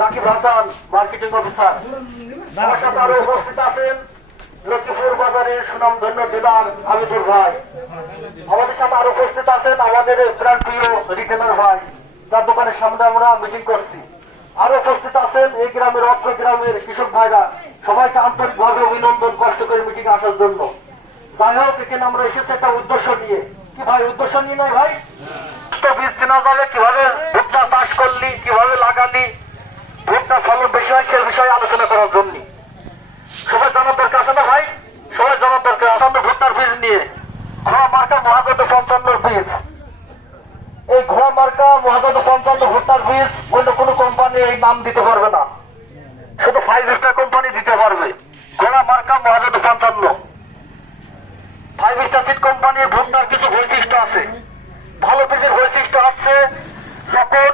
Rakib Hasan marketing officer আমার সাথে আরও উপস্থিত আছেন লক্ষ্মীপুর বাজারের সুনামধন্য ডিলার আবিদুর ভাই। আমাদের সাথে আরও উপস্থিত আছেন আমাদের প্রাণ প্রিয় রিটেলার ভাই। যার দোকানের সামনে আমরা মিটিং করছি। আরও উপস্থিত আছেন এই গ্রামের অত্র গ্রামের কৃষক ভাইরা। সবাইকে আন্তরিকভাবে অভিনন্দন কষ্ট করে মিটিং আসার জন্য। যাই হোক এখানে আমরা এসেছি একটা উদ্দেশ্য নিয়ে। কি ভাই উদ্দেশ্য নিয়ে নয় ভাই? বীজ চেনা যাবে কীভাবে ভুট্টা চাষ করলি কীভাবে লাগালি? ভুট্টা ফলন বেশি হয় সে বিষয়ে আলোচনা করার জন্য। সবাই জানার দরকার আছে না ভাই? সবাই জানার দরকার আসান্ন ভুট্টার বীজ নিয়ে। ঘোড়া মার্কা মহাগত পঞ্চান্নর বীজ। এই ঘোড়া মার্কা মহাগত পঞ্চান্ন ভুট্টার বীজ অন্য কোনো কোম্পানি এই নাম দিতে পারবে না। শুধু ফাইভ স্টার কোম্পানি দিতে পারবে। ঘোড়া মার্কা মহাগত পঞ্চান্ন। ফাইভ স্টার সিট কোম্পানির ভুট্টার কিছু বৈশিষ্ট্য আছে। ভালো বীজের বৈশিষ্ট্য আছে যখন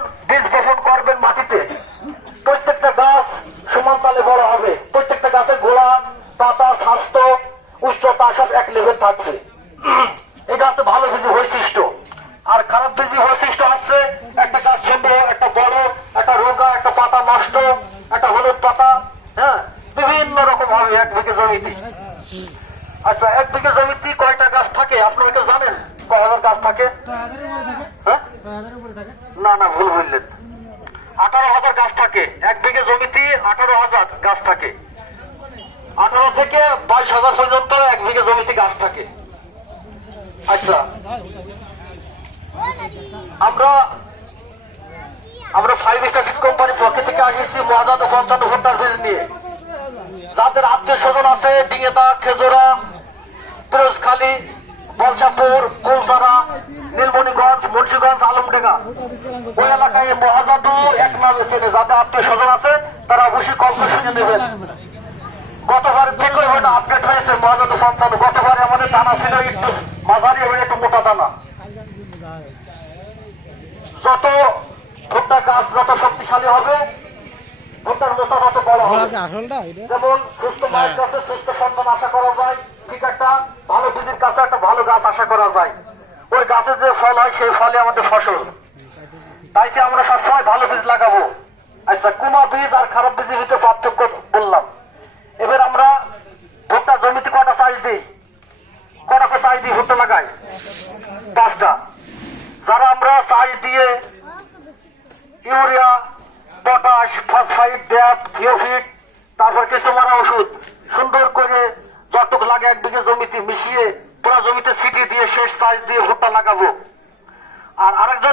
এক লেভেল থাকবে। এটা হচ্ছে ভালো বীজের বৈশিষ্ট্য আর খারাপ বীজের বৈশিষ্ট্য হচ্ছে একটা গাছ ছোট, একটা বড়, একটা রোগা, একটা পাতা নষ্ট, একটা হলুদ পাতা হ্যাঁ? বিভিন্ন রকম হবে এক বিঘে জমিতে। আচ্ছা এক বিঘে জমিতে কয়টা গাছ থাকে? আপনারা কেউ জানেন? কয় হাজার গাছ থাকে? হ্যাঁ? না না, ভুল বললেন আঠারো হাজার গাছ থাকে। এক বিঘে জমিতে আঠারো হাজার গাছ থাকে। আঠারো থেকে বাইশ হাজার পর্যন্ত এক বিঘে জমিতে গাছ থাকে। আচ্ছা। আমরা আমরা ফাইভ স্টার কোম্পানির পক্ষ থেকে আসছি, মহাজাত পঞ্চান্ন ভোটার বীজ নিয়ে। যাদের আত্মীয় স্বজন আছে, ডিঙেদা, খেজোরা পিরোজখালী বলসাপুর কুলতারা, নীলমণিগঞ্জ, মুন্সিগঞ্জ, আলমডেঙ্গা। ওই এলাকায় মহাজাদু এক নামে চেনে। যাদের আত্মীয় স্বজন আছে, তারা অবশ্যই কল শুনে নেবেন। গতবার ঠিক ওইভাবে আপডেট হয়েছে মহাজাদু পঞ্চান্ন গতবারে আমাদের দানা ছিল একটু মাঝারি এবং একটু মোটা দানা যত ভুট্টা গাছ যত শক্তিশালী হবে ভুট্টার মোটা তত বড় হবে। যেমন সুস্থ মায়ের কাছে সুস্থ সন্তান আশা করা যায় ঠিক একটা ভালো বীজের কাছে একটা ভালো গাছ আশা করা যায়। ওই গাছের যে ফল হয় সেই ফলে আমাদের ফসল। তাইতে আমরা সবসময় ভালো বীজ লাগাবো। আচ্ছা কুমা বীজ আর খারাপ বীজের ভিতরে পার্থক্য করে সাইজ দিই লাগাই পাঁচটা যারা আমরা চাই দিয়ে ইউরিয়া, পটাশ, ফসফাইড, ড্যাপ, থিওফিট, তারপর কিছু মারা ওষুধ, সুন্দর করে যতটুকু লাগে এক বিঘে জমিতে মিশিয়ে পুরো জমিতে সিটি দিয়ে শেষ সাইজ দিয়ে ভুট্টা লাগাবো। আর আরেকজন